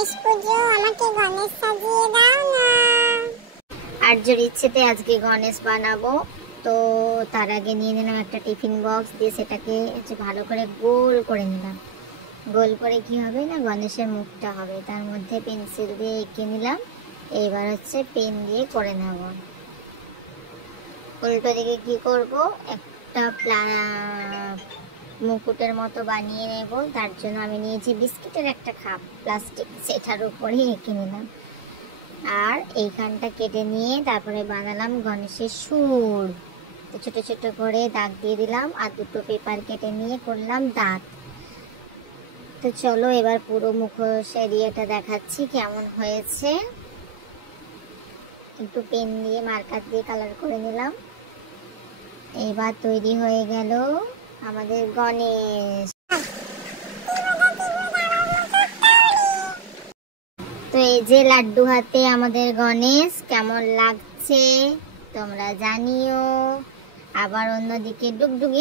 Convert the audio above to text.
গণেশ পুজো, আমাকে গণেশ সাজিয়ে দাও না। আর্যর ইচ্ছেতে আজকে গণেশ বানাবো। তো তার আগে নিয়ে নিলাম একটা টিফিন বক্স, দিয়ে সেটাকে ভালো করে গোল করে নিলাম। গোল করে কি হবে না, গণেশের মুখটা হবে। তার মধ্যে পেন্সিল দিয়ে এঁকে নিলাম। এইবার পেন দিয়ে করে নেব। উল্টো দিকে কি করব, একটা মুকুটের মতো বানিয়ে নেব। তার জন্য আমি নিয়েছি বিস্কিটের একটা কাপ প্লাস্টিক, সেটার উপরে এঁকে নিলাম। আর এইখানটা কেটে নিয়ে তারপরে বানালাম গণেশের সুর। তো ছোট ছোট করে দাগ দিয়ে দিলাম, আর দুটো পেপার কেটে নিয়ে করলাম দাঁত। তো চলো এবার পুরো মুখোশের ইয়েটা দেখাচ্ছি কেমন হয়েছে। একটু পেন দিয়ে মার্কার দিয়ে কালার করে নিলাম। এবার তৈরি হয়ে গেল আমাদের গণেশ। তো এই যে লাড্ডু হাতে আমাদের গণেশ, কেমন লাগছে তোমরা জানিও। আবার অন্যদিকে ডুগডুগি